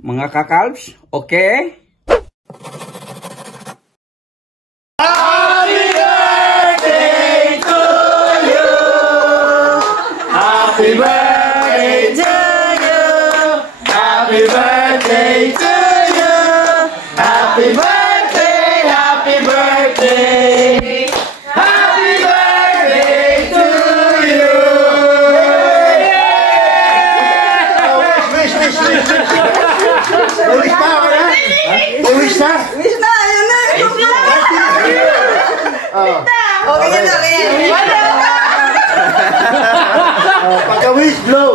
mga kakalbs. Okay? Happy birthday to you! Happy birthday to you! Happy birthday to you! Happy birthday, happy birthday! Happy birthday to you! Wish pa, wala? Wish na? Wish na, ayun na. Okay na rin. Pagka-wish, blow.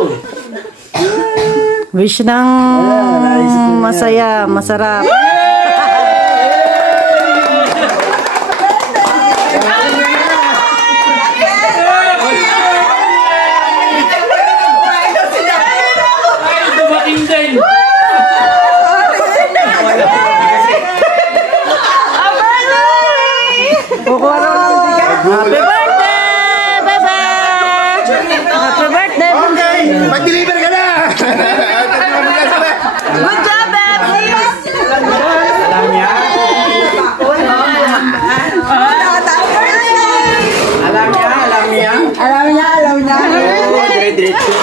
Wish ng masaya, masarap. Happy birthday, bebe! Happy birthday! Okay, mag-deliver ka na! Good job, Bebe! Alam niya? Alam niya? Alam niya. Dire-diretso.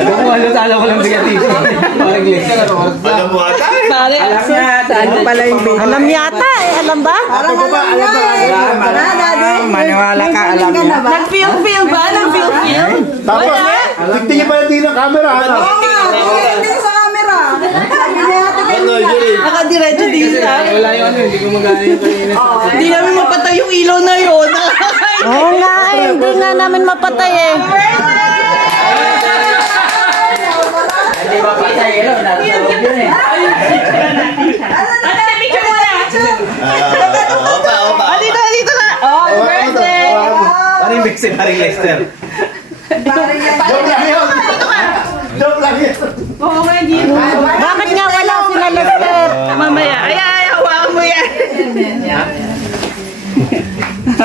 Kung alam ko lang bigyan dito. Parang lecture na to. Alam mo ata eh. Alam niya. Ano pala yung baby? Alam yata eh, alam ba? Parang alam niya. Maniwala ka, alam niya. Nag-feel ba? Nag-feel? Tapos, tignan pa natin ang camera. Oo nga, tingin sa camera. Sabi niya natin nakadiretso dito. Wala yung ano, hindi ko magana yung kanina. Hindi namin mapatay yung ilaw na yun. Oo nga eh, hindi nga namin mapatay eh. Hindi ba patay yun? Nasa loob yun eh. Picture mo na. Opa. Dito na. Oh, birthday. Paring Bixen, paring Lester. Joke lang yun. Joke lang yun. Oo nga, dito. Bakit nga wala sila Lester? Mamaya. Ay, hawakan mo yan.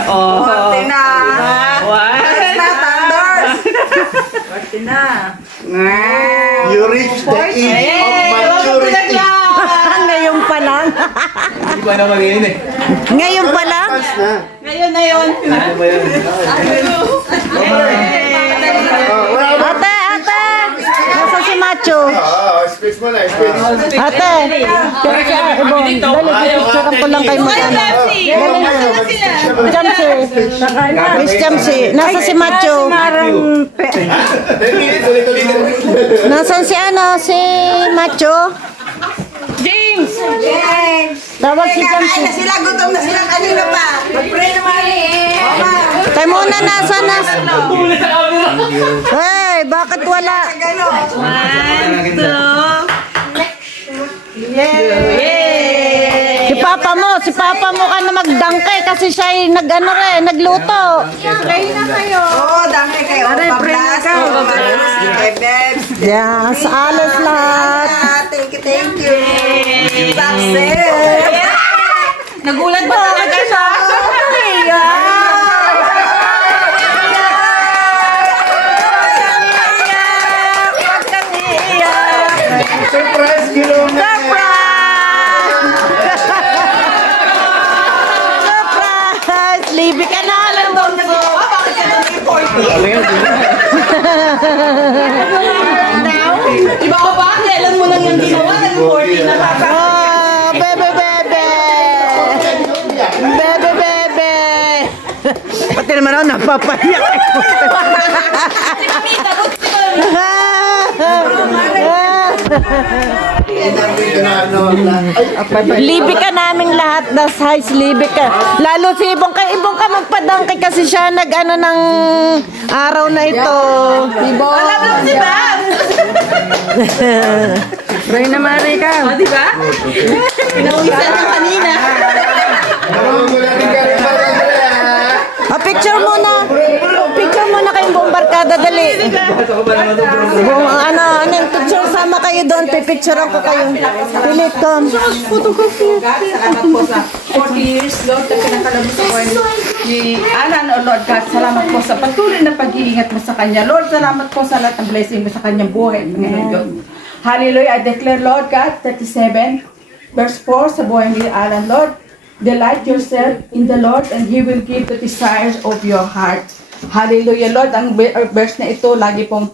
Oh. Party na. Party na, Thunders. Party na. You reach the age of maturity. Ngayon pa lang. Hindi ko na mag-iin eh. Ngayon pa lang? Ngayon na yun. Ano ba yun? Ate! Nasa si Macho? Space mo na, space. Ate! Kaya siya, Ibon. Dali, picture ko lang kay Magana. Dali na. Jamsi. Miss Jamsi. Nasa si Macho? Nasaan si ano? Si Macho? James! Tawag si Jamsi. Kakain na sila, gutom na sila kanina pa. Mag-pray na Mari. Tayo muna, nasa na? Hey, bakit wala? One, two. Si Papa mo ka na magdangkay kasi siya ay nag-ano rin, nagluto. Pray na kayo. Oo, dami kayo. Pray na kayo. Yes, alas lahat. Thank you. Success. Nagulat ba talaga siya? Surprise, Gilome! Surprise! Libi ka na lang doon po. Bakit ka doon Diba ko ba? Kailan mo lang yung ginawa? Nag-40 na kaka. Oh, bebe. Pati naman ako napapahiyak. Libi ka naming lahat, das highs libi ka. Lalo si Ibong ka magpadangkay kasi siya nag-ano ng araw na ito. Ibong. Alam mo si Bab! Pray na Mari ka. O, diba? Pinawisan ka kanina. Picture muna. Picture muna kayong buong barkada, dali. Buong, ano, picture sama kayo doon. Pipicturean ko kayo. Pilit ko. Photography. Salamat po sa 40 years, Lord, na pinakalabot sa buhay ni Alan, O Lord God. Salamat po sa patuloy na pag-iingat mo sa kanya. Lord, salamat po sa lahat ng blessing mo sa kanyang buhay, Panginoon God. Hallelujah. I declare, Lord God, 37, verse 4, sa buhay ni Alan, Lord, delight yourself in the Lord and He will give the desires of your heart. Hallelujah, Lord. Ang verse na ito, lagi pong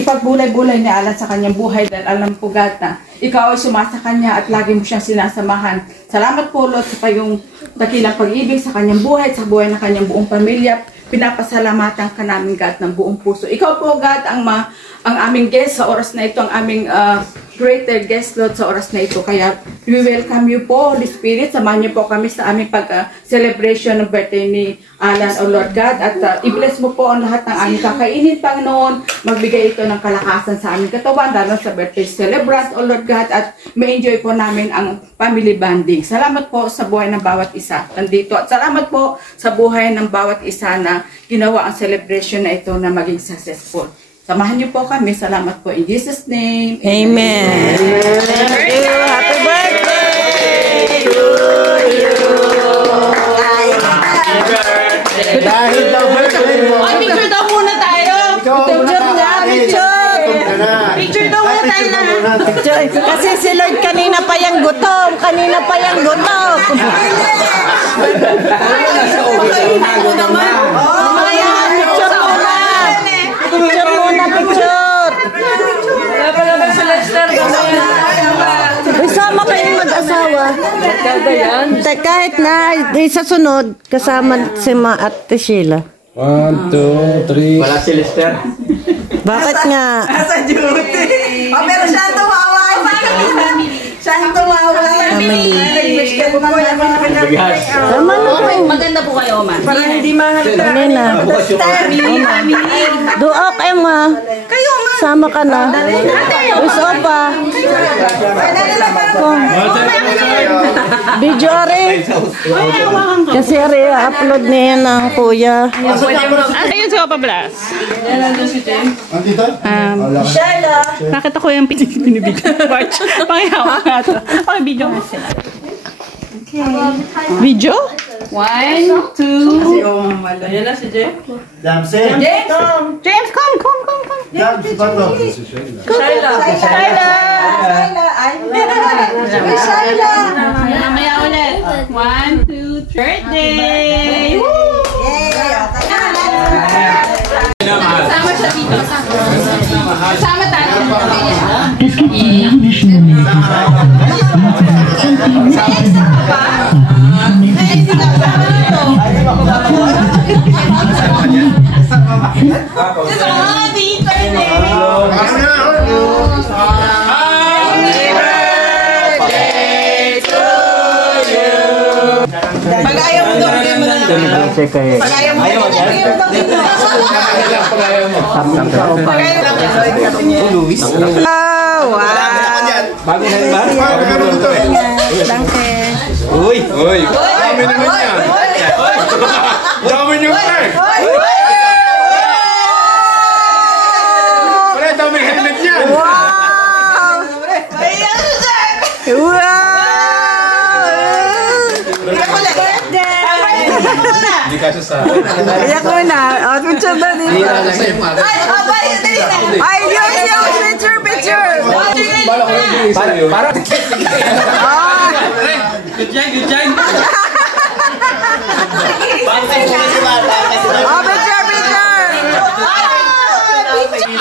ipagbulay-bulay ni Alan sa kanyang buhay dahil alam po, God, na ikaw ay sumasa kanya at lagi mo siyang sinasamahan. Salamat po, Lord, sa payong dakilang pag-ibig sa kanyang buhay, sa buhay ng kanyang buong pamilya. Pinapasalamatan ka namin, God, ng buong puso. Ikaw po, God, ang aming guest sa oras na ito, ang aming greater guest, Lord, sa oras na ito. Kaya, we welcome you po, Holy Spirit. Samahan niyo po kami sa aming celebration ng birthday ni Alan, O Lord God. At i-bless mo po ang lahat ng aming kakainin, Panginoon. Magbigay ito ng kalakasan sa aming katawan, lalo sa birthday celebrant, O Lord God. At ma-enjoy po namin ang family bonding. Salamat po sa buhay ng bawat isa nandito. At salamat po sa buhay ng bawat isa na ginawa ang celebration na ito na maging successful. Samahan niyo po kami. Salamat po in Jesus' name. Amen. Thank you. Happy birthday to you. Dahil daw birthday mo. Ay, picture daw muna tayo. Picture na, picture. Picture daw muna tayo na. Picture. Kasi si Lord kanina pa yung gutom. Kanina pa yung gutom. Picture muna. Picture muna, picture. Wala pa naman si Lester. Isama kayong mag-asawa. Kahit na sa sunod, kasama si Ate Sheila. 1, 2, 3. Wala si Lester. Bakit nga? Sa duty. Pero siya ang tumawa. Siya ang tumawa. Tama na po. Maganda po kayo, man. Parang hindi mahalata. Nena. Doa kayo ma. Kayo, ma. Sama ka na. Gusto pa. Video ari. Kasi ari upload niya ng kuya. Ayun si Papa Blas. Andito? Bakit ako yung pinibigyan? Pakihawa nga ito. Pakibidyo nga sila. Video? 1, 2. Ayan na si Jem. Damse. James, come. Damse ba to? Shyla. Mamaya ulit. 1, 2, 3. Birthday! Woo! Sama siya dito. Sama tayo. Pag-ayaw mo daw, bigyan mo na lang. Pag-ayaw mo daw, bigyan mo daw. Wow! Bago na yun ba? Danke. Uy! Dami naman yan! Dami niyo pa eh! Wala, dami helmet yan! Wow! Hindi kasi sa... Iyak mo na. O, picture na dito. Ay, yung picture. Bala ko yung bilis sa'yo. Para... Good job. Oh, picture.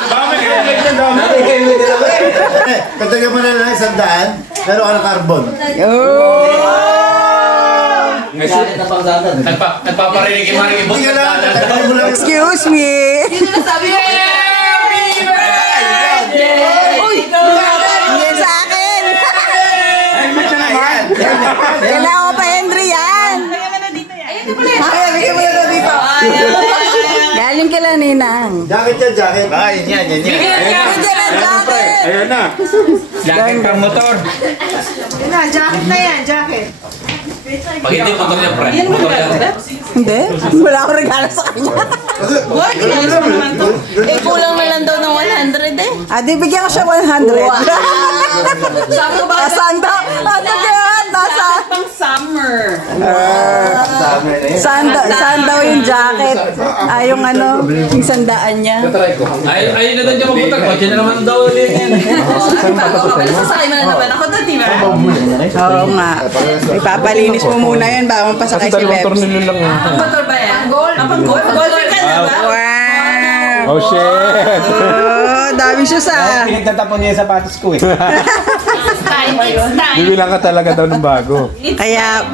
Dami helmet yan, dami. Kataga mo na lang 100, meron ka ng carbon. Nagpaparinig yung maring ibang Excuse me. Yan sa akin. Kailangan ko pa Henry yan. Galing kila Ninang. Jacket yan, jacket. Yan. Ayan na. Jacket kang motor. Jacket na yan, jacket. Pag hindi motor niya, pre. Hindi. Wala akong regalo sa kanya. Kulang na lang daw ng 100 eh. Di bigyan ko siya 100. Sakto ba? Saan daw? Ano yan? Nasa? summer. Saan daw yung jacket? Yung ano, yung sandaan niya. Ay na doon dyan mabuntag. Kotse na naman daw ulit yan. Sasakay mo na naman ako doon, di ba? Oo nga. Ipapalinis mo muna yan bago pasakay si Bebs. Ang motor ba yan? Golfing ka na ba? Wow! Oh, shit! Oh, daming shoes ah. Pinagtatapon niya yung sapatos ko eh. Bibilang ka talaga daw ng bago. Kaya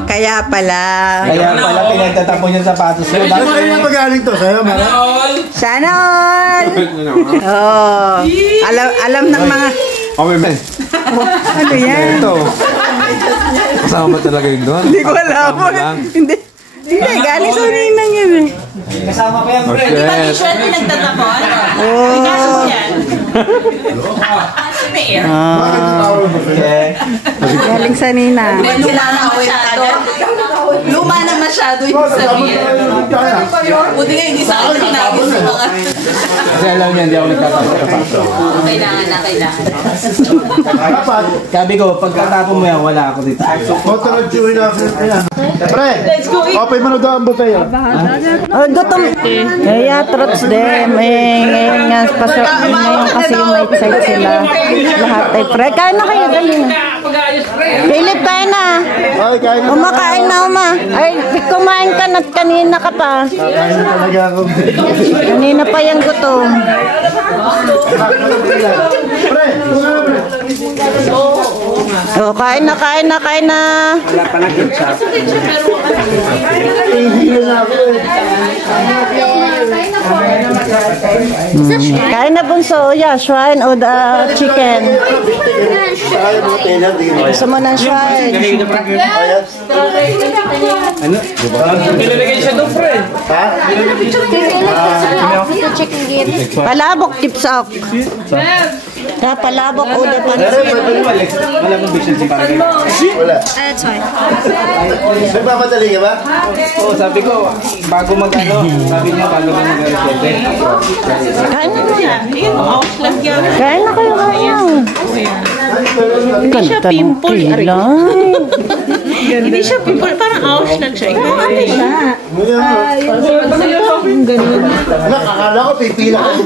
pala. Kaya pala pinagtatapon yung sapatos ko. Ano kayo na magaling to? Sa'yo, Mara? Sana all! Oh, alam ng mga... Okay, men. Ano yan? Ito. Kasama ba talaga yun doon? Hindi ko alam. Hindi. Hindi, galing sa ninang yan eh. Kasama ko yan, Oh, pre. Di ba shit. t-shirt yung nagtatapon? Oh. Ikaso mo yan? May air. Galing sa ninang. Luma na masyado. Luma na masyado yung sabihin. Buti nga hindi sa akin hinagis sa mga... Kasi alam niya, hindi ako nagtatapon sa sapatos. Kailangan na, kailangan. Dapat. Sabi ko, pagkatapon mo yan, wala ako dito. Motor at chewin na. Pre, open mo na daw ang butay. Oh, gutom. Kaya trots din. Ngayon nga, ngayon kasi may excited sila. Lahat ay pre. Kain na kayo, dali na. Philip, kain na. Ay, kain na. Kumakain na, uma. Ay, kumain ka na kanina ka pa. Kain na talaga ako. Kanina pa yung gutom. Pre, bunga na, pre. Oh, kain na, kain na, kain na. Wala pa na ketchup. Ihilo na ako eh. Kain na bunso. Yeah, shrine o the chicken. Ayaw mo, Taylor. Gusto mo ng shrine. Ano? Nilalagay siya doon, pre. Ha? Palabok, tipsok. Yeah, palabok o the pansit. Wala mong vision si Paragay. Wala. Nagpapadali ka ba? Oo, sabi ko, bago mag-ano, sabi niya, bago ka mag-reserve. Kain na muna. Kain na kayo, kain. Hindi siya pimple. Kilay. Hindi siya pimple. Parang ouch lang siya. Ikaw ano siya? Nakakala ko, pipila ko.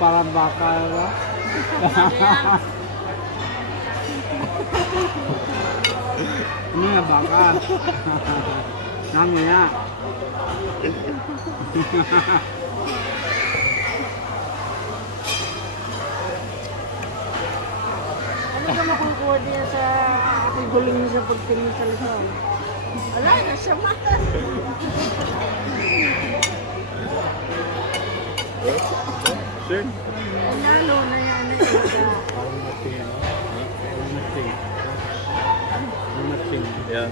Para baka. Ano nga baka? Namo na. Ano ka makukuha niya sa guling niya sa pagtingin sa likod? Wala na siya mata. Sure. Lalo na yan. Yeah.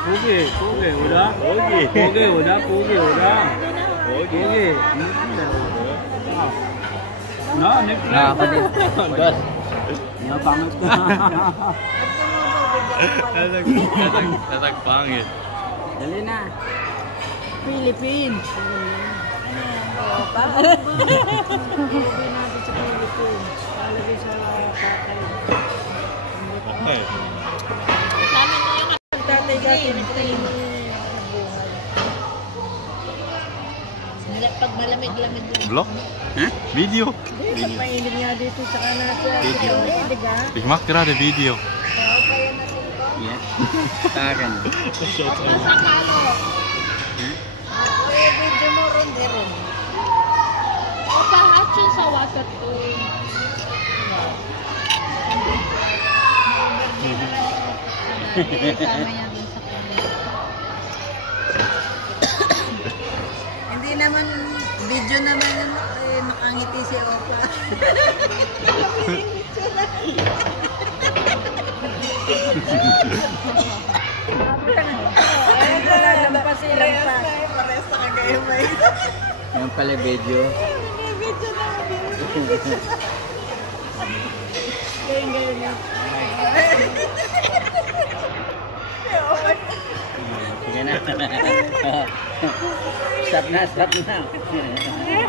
고개 오다. 고개 오다. 고개. 나 nepra. 나 방금. Nasag pangit. Dali na. Philippines. Pag malamig-lamig Vlog? Video? Painit nga dito sa kanasa. Video. Diba? Ich mach gerade Video. Yeah. Takan. Video mo ron din. Pahatso sa water to. Hindi naman, video naman makangiti si Opa. Yan pala video. Sige na. Stop na.